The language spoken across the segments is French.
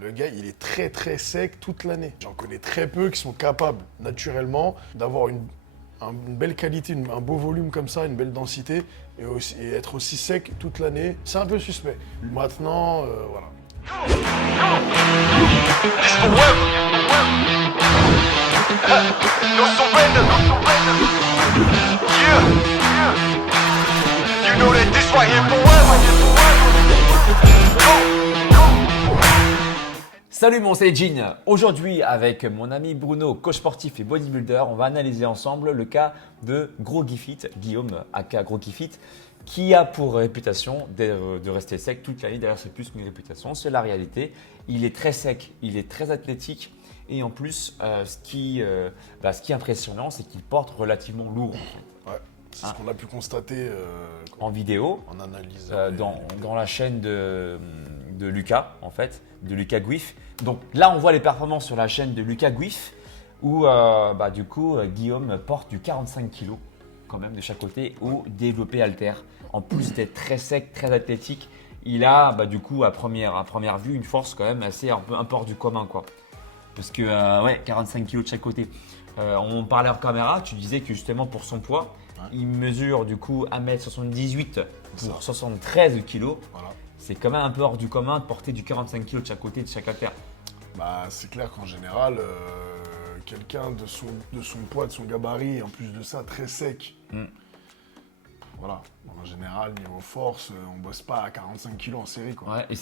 Le gars, il est très très sec toute l'année. J'en connais très peu qui sont capables naturellement d'avoir une belle qualité, un beau volume comme ça, une belle densité et être aussi sec toute l'année. C'est un peu suspect. Maintenant, voilà. This forever. No surrender. Yeah. You know that this right here forever. Salut mon c'est Jean. Aujourd'hui avec mon ami Bruno, coach sportif et bodybuilder, on va analyser ensemble le cas de Gros Guy-Fit, Guillaume aka Gros Guy-Fit, qui a pour réputation de rester sec toute l'année. D'ailleurs c'est plus qu'une réputation, c'est la réalité. Il est très sec, il est très athlétique et en plus ce qui est impressionnant c'est qu'il porte relativement lourd. Ouais, c'est ce qu'on a pu constater En vidéo, en analyse. dans la chaîne de Lucas, en fait, de Lucas Guif. Donc là, on voit les performances sur la chaîne de Lucas Guif où du coup, Guillaume porte du 45 kg quand même de chaque côté au développé halter. En plus d'être très sec, très athlétique, il a du coup à première vue une force quand même assez un peu hors du commun quoi. Parce que 45 kg de chaque côté. On parlait hors caméra, tu disais que justement pour son poids, il mesure du coup 1m78 pour 73 kg. Voilà. C'est quand même un peu hors du commun de porter du 45 kg de chaque côté, de chaque haltère. Bah, c'est clair qu'en général, quelqu'un de son poids, de son gabarit, et en plus de ça, très sec. Voilà. En général, niveau force, on bosse pas à 45 kg en série, quoi. Ouais, et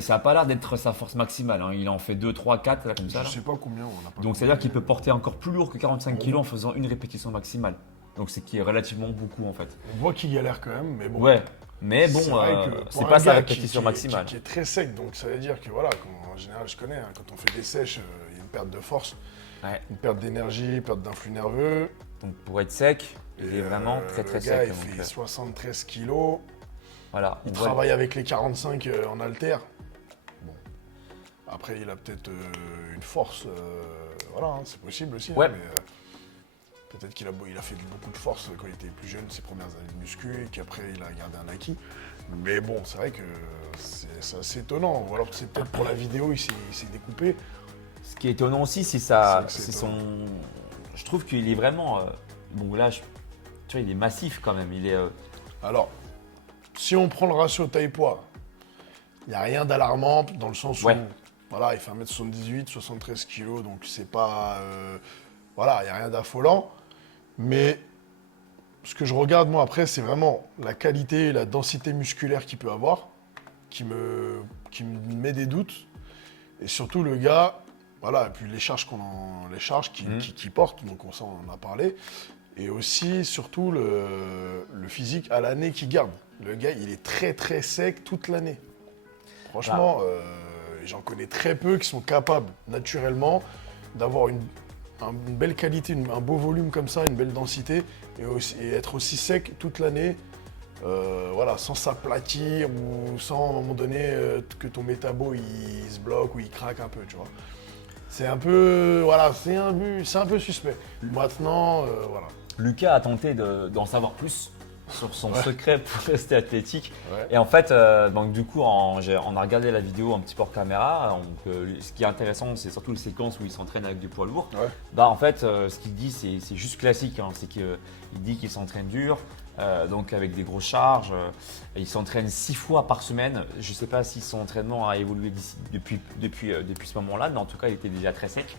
ça n'a pas l'air d'être sa force maximale. Hein. Il en fait 2, 3, 4 là, comme ça. Je Là. sais pas combien on a pas. Donc c'est-à-dire qu'il peut porter encore plus lourd que 45 kg en faisant une répétition maximale. Donc c'est qui est relativement beaucoup en fait. On voit qu'il galère quand même, mais bon. Ouais, mais bon, vrai que pour c'est un pas sa gars répétition maximale. qui est très sec, donc ça veut dire que voilà, en général, je connais, hein, quand on fait des sèches, il y a une perte de force, Ouais. une perte d'énergie, perte d'influx nerveux. Donc pour être sec, il Et, est vraiment très très le gars, sec. il Donc, fait 73 kilos. voilà, Il on voit- travaille avec les 45 en haltère. Bon. Après, il a peut-être une force. Voilà, hein, c'est possible aussi. Ouais. Hein, mais peut-être qu'il a fait beaucoup de force quand il était plus jeune, ses premières années de muscu, et qu'après, il a gardé un acquis. Mais bon, c'est vrai que c'est assez étonnant. Ou alors que c'est peut-être pour la vidéo, il s'est découpé. Ce qui est étonnant aussi, c'est ça, C'est c'est étonnant. son. Je trouve qu'il est vraiment. Bon là, tu vois, il est massif quand même. Il est. Alors, si on prend le ratio taille-poids, il n'y a rien d'alarmant dans le sens où Ouais. voilà, il fait 1m78, 73 kg, donc c'est pas. Voilà, il n'y a rien d'affolant. Mais ce que je regarde moi après, c'est vraiment la qualité et la densité musculaire qu'il peut avoir, qui me met des doutes. Et surtout le gars, voilà, et puis les charges qu'il porte, donc on s'en a parlé. Et aussi, surtout, le physique à l'année qu'il garde. Le gars, il est très très sec toute l'année. Franchement, j'en connais très peu qui sont capables naturellement d'avoir une belle qualité, un beau volume comme ça, une belle densité et être aussi sec toute l'année. Voilà, sans s'aplatir ou sans à un moment donné que ton métabo il se bloque ou il craque un peu, tu vois. C'est un peu, voilà, c'est un peu suspect. Maintenant, voilà. Lucas a tenté d'en savoir plus sur son secret pour rester athlétique. Ouais. Et en fait, donc du coup, on a regardé la vidéo un petit peu hors caméra. Donc, ce qui est intéressant, c'est surtout les séquences où il s'entraîne avec du poids lourd. Ouais. En fait, ce qu'il dit, c'est juste classique. Hein. C'est qu'il dit qu'il s'entraîne dur, donc avec des grosses charges. Il s'entraîne 6 fois par semaine. Je ne sais pas si son entraînement a évolué depuis ce moment-là, mais en tout cas, il était déjà très sec.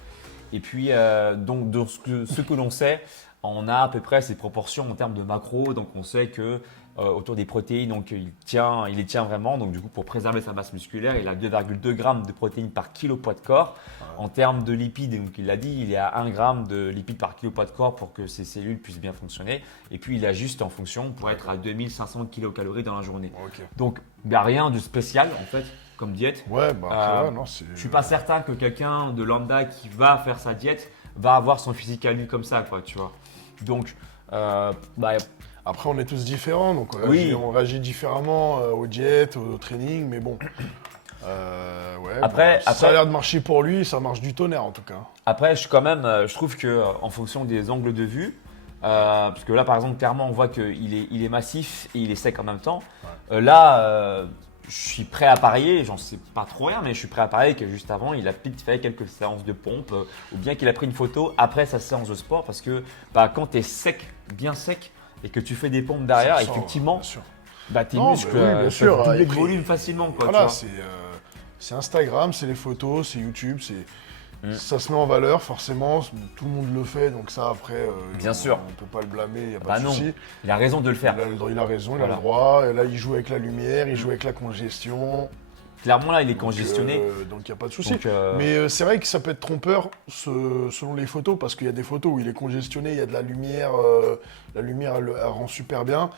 Et puis, donc, de ce que l'on sait, on a à peu près ces proportions en termes de macros. Donc, on sait que autour des protéines, donc, il les tient vraiment. Donc, du coup, pour préserver sa masse musculaire, il a 2,2 grammes de protéines par kilo poids de corps. En termes de lipides, donc, il l'a dit, il est à 1 gramme de lipides par kilo poids de corps pour que ses cellules puissent bien fonctionner. Et puis, il ajuste en fonction pour être à 2500 kilocalories dans la journée. Ok. Donc, il n'y a rien de spécial, en fait, comme diète. Ouais, bah après, ouais, non, c'est. Je ne suis pas certain que quelqu'un de lambda qui va faire sa diète va avoir son physique à lui comme ça, quoi, tu vois. Donc, Après, on est tous différents, donc Oui. on réagit différemment aux diètes, au training, mais bon. Ouais, Après- ça a après- l'air de marcher pour lui, ça marche du tonnerre en tout cas. après, je trouve que en fonction des angles de vue, parce que là, par exemple, clairement, on voit qu'il est massif et il est sec en même temps. Là, je suis prêt à parier, j'en sais pas trop rien, mais je suis prêt à parier que juste avant, il a peut-être fait quelques séances de pompe ou bien qu'il a pris une photo après sa séance de sport parce que quand tu es sec, bien sec et que tu fais des pompes derrière, Ça ressent, effectivement, bien sûr. tes Non, muscles mais oui, bien peuvent sûr, doubler et de puis, volume facilement. Quoi, Voilà, tu vois. c'est Instagram, c'est les photos, c'est YouTube, Mm. ça se met en valeur, forcément, tout le monde le fait, donc ça après, Bien sûr. on peut pas le blâmer, il n'y a pas Bah de non, souci. il a raison de le faire. Il a raison, il Voilà. a le droit, et là il joue avec la lumière, il joue avec la congestion, Clairement, là, il est congestionné. donc il n'y a pas de souci. Donc, Mais c'est vrai que ça peut être trompeur selon les photos, parce qu'il y a des photos où il est congestionné, il y a de la lumière elle rend super bien.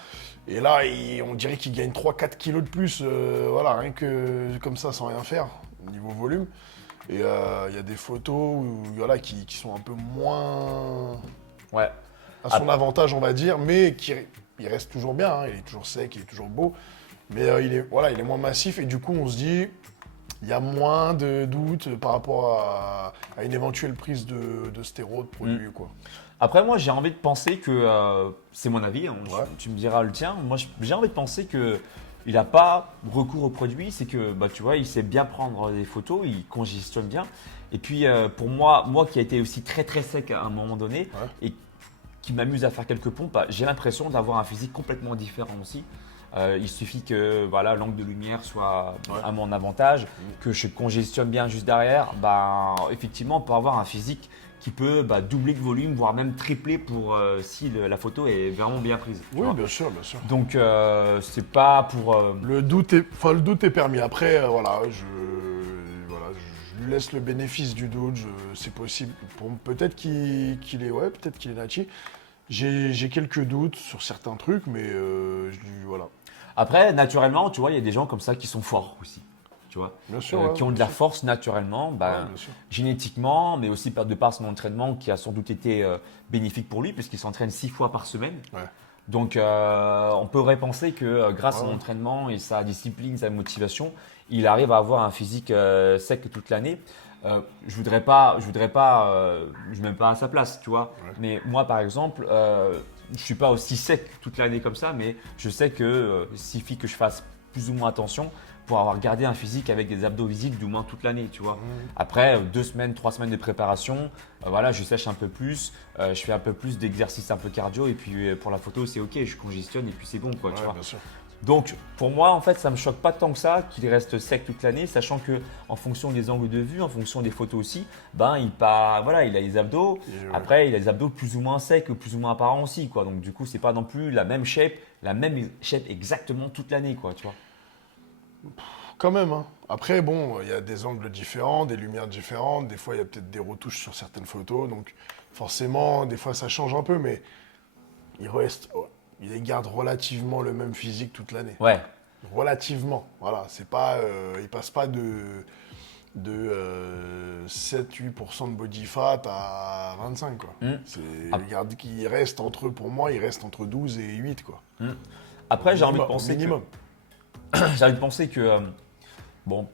Et là, on dirait qu'il gagne 3-4 kilos de plus, voilà, rien que comme ça, sans rien faire, niveau volume. Et il y a des photos voilà, qui sont un peu moins ouais. à son avantage, on va dire, mais il reste toujours bien, hein, il est toujours sec, il est toujours beau. Mais il est moins massif et du coup, on se dit, il y a moins de doutes par rapport à une éventuelle prise de stéro, de produit, quoi. Après, moi, j'ai envie de penser que, c'est mon avis, hein, Ouais. tu me diras le tien, moi, j'ai envie de penser que il n'a pas recours au produit, c'est que, tu vois, il sait bien prendre des photos, il congestionne bien. Et puis, pour moi qui a été aussi très très sec à un moment donné, Ouais. et qui m'amuse à faire quelques pompes, j'ai l'impression d'avoir un physique complètement différent aussi. Il suffit que l'angle de lumière soit à mon avantage, que je congestionne bien juste derrière. Effectivement, on peut avoir un physique qui peut doubler de volume, voire même tripler pour si la photo est vraiment bien prise. tu Oui, vois. bien sûr, bien sûr. Donc, c'est pas pour. Le doute est permis. Après, je lui laisse le bénéfice du doute. C'est possible. Peut-être qu'il est natif. J'ai quelques doutes sur certains trucs, mais voilà. Après, naturellement, tu vois, il y a des gens comme ça qui sont forts aussi. Tu vois, Bien sûr, qui ont de la force naturellement, bien sûr. génétiquement, mais aussi de par son entraînement qui a sans doute été bénéfique pour lui, puisqu'il s'entraîne 6 fois par semaine. Ouais. Donc, on pourrait penser que grâce à son Ouais. entraînement et sa discipline, sa motivation, il arrive à avoir un physique sec toute l'année. Je voudrais pas, je me mets pas à sa place, tu vois. Ouais. Mais moi, par exemple, je suis pas aussi sec toute l'année comme ça, mais je sais que il suffit que je fasse plus ou moins attention pour avoir gardé un physique avec des abdos visibles du moins toute l'année, tu vois. Après 2 semaines, 3 semaines de préparation, je sèche un peu plus, je fais un peu plus d'exercices un peu cardio et puis pour la photo c'est ok, je congestionne et puis c'est bon quoi, tu Ouais, vois. bien sûr. Donc pour moi en fait ça me choque pas tant que ça qu'il reste sec toute l'année, sachant que en fonction des angles de vue, en fonction des photos aussi, il a les abdos. Et, Après il a les abdos plus ou moins secs, plus ou moins apparents aussi quoi. Donc du coup c'est pas non plus la même shape exactement toute l'année quoi, tu vois. Quand même, hein. Après, bon, il y a des angles différents, des lumières différentes. Des fois, il y a peut-être des retouches sur certaines photos. Donc, forcément, des fois, ça change un peu, mais il garde relativement le même physique toute l'année. Ouais. Relativement. Voilà. C'est pas, il passe pas de 7-8% de body fat à 25, quoi. Pour moi, il reste entre 12 et 8, quoi. Après j'ai envie de Au penser minimum. j'ai envie de penser que,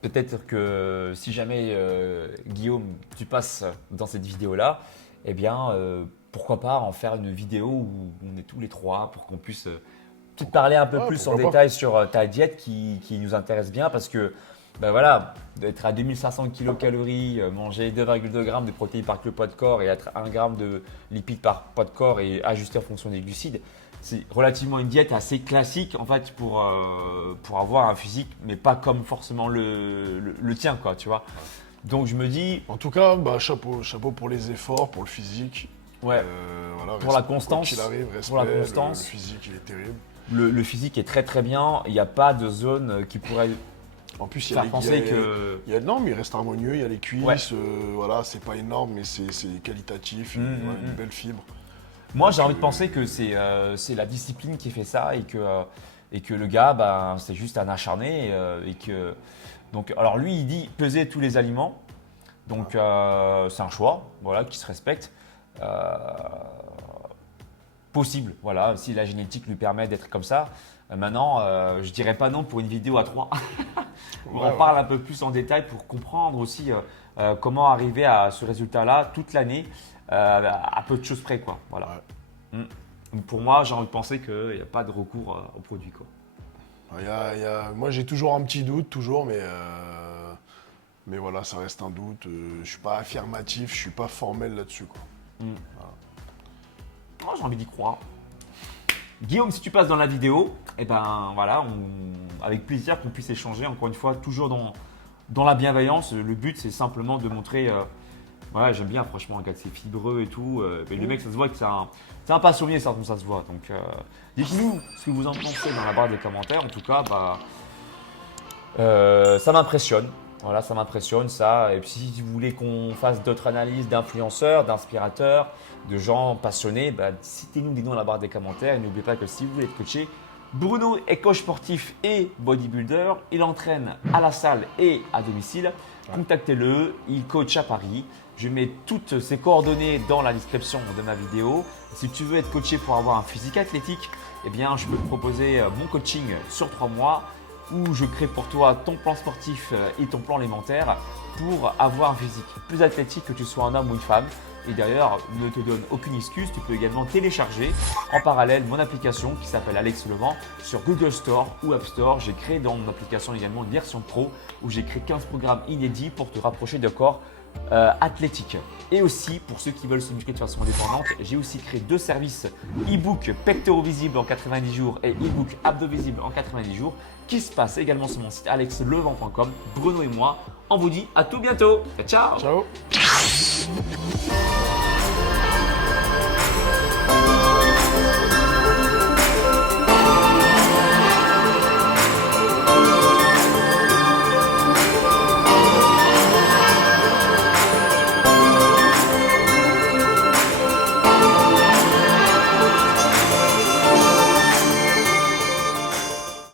peut-être que si jamais Guillaume, tu passes dans cette vidéo-là, eh bien, pourquoi pas en faire une vidéo où on est tous les trois pour qu'on puisse te parler un peu Ouais, plus en pourquoi pas. détail sur ta diète qui nous intéresse bien parce que, d'être à 2500 kilocalories, manger 2,2 grammes de protéines par kilo poids de corps et être 1 gramme de lipides par poids de corps et ajuster en fonction des glucides, c'est relativement une diète assez classique en fait pour avoir un physique, mais pas comme forcément le tien, quoi, tu vois. Donc je me dis, En tout cas, chapeau pour les efforts, pour le physique. ouais, Voilà, Pour la respect, constance, quoi qu'il arrive, respect, pour la constance. le physique, il est terrible. le physique est très très bien. Il n'y a pas de zone qui pourrait En plus, il y a faire les penser que. non, mais il reste harmonieux, il y a les cuisses, Ouais. voilà, c'est pas énorme, mais c'est qualitatif, une belle fibre. Moi, j'ai envie de penser que c'est la discipline qui fait ça et que le gars, c'est juste un acharné et que donc, alors lui, il dit peser tous les aliments, donc c'est un choix, voilà, qui se respecte. Possible, voilà, si la génétique lui permet d'être comme ça. Maintenant, je dirais pas non pour une vidéo à 3. On en parle un peu plus en détail pour comprendre aussi comment arriver à ce résultat-là toute l'année à peu de choses près, quoi. Voilà. Donc, pour moi, j'ai envie de penser qu'il n'y a pas de recours au produit, quoi. Moi, j'ai toujours un petit doute, toujours, mais voilà, ça reste un doute. Je suis pas affirmatif, je suis pas formel là-dessus, quoi. Oh, j'ai envie d'y croire. Guillaume, si tu passes dans la vidéo, et ben voilà, avec plaisir qu'on puisse échanger. Encore une fois, toujours dans la bienveillance. Le but, c'est simplement de montrer. Voilà, j'aime bien, franchement, un gars, c'est fibreux et tout. Mais le mec, ça se voit que c'est un passionné, ça se voit. Donc, dites-nous ce que vous en pensez dans la barre des commentaires. En tout cas, ça m'impressionne. Voilà, ça m'impressionne, ça. Et puis, si vous voulez qu'on fasse d'autres analyses d'influenceurs, d'inspirateurs, de gens passionnés, citez-nous des noms dans la barre des commentaires. Et n'oubliez pas que si vous voulez être coaché, Bruno est coach sportif et bodybuilder. Il entraîne à la salle et à domicile. Contactez-le, il coach à Paris. Je mets toutes ses coordonnées dans la description de ma vidéo. Si tu veux être coaché pour avoir un physique athlétique, eh bien, je peux te proposer mon coaching sur 3 mois où je crée pour toi ton plan sportif et ton plan alimentaire pour avoir un physique plus athlétique, que tu sois un homme ou une femme. Et d'ailleurs, ne te donne aucune excuse, tu peux également télécharger en parallèle mon application qui s'appelle Alex Levent sur Google Store ou App Store. J'ai créé dans mon application également une version pro où j'ai créé 15 programmes inédits pour te rapprocher de corps athlétique. Et aussi, pour ceux qui veulent se muscler de façon indépendante, j'ai aussi créé 2 services e-book pectoraux visibles en 90 jours et e-book abdos visibles en 90 jours qui se passent également sur mon site alexlevent.com. Bruno et moi, on vous dit à tout bientôt. Ciao. Ciao.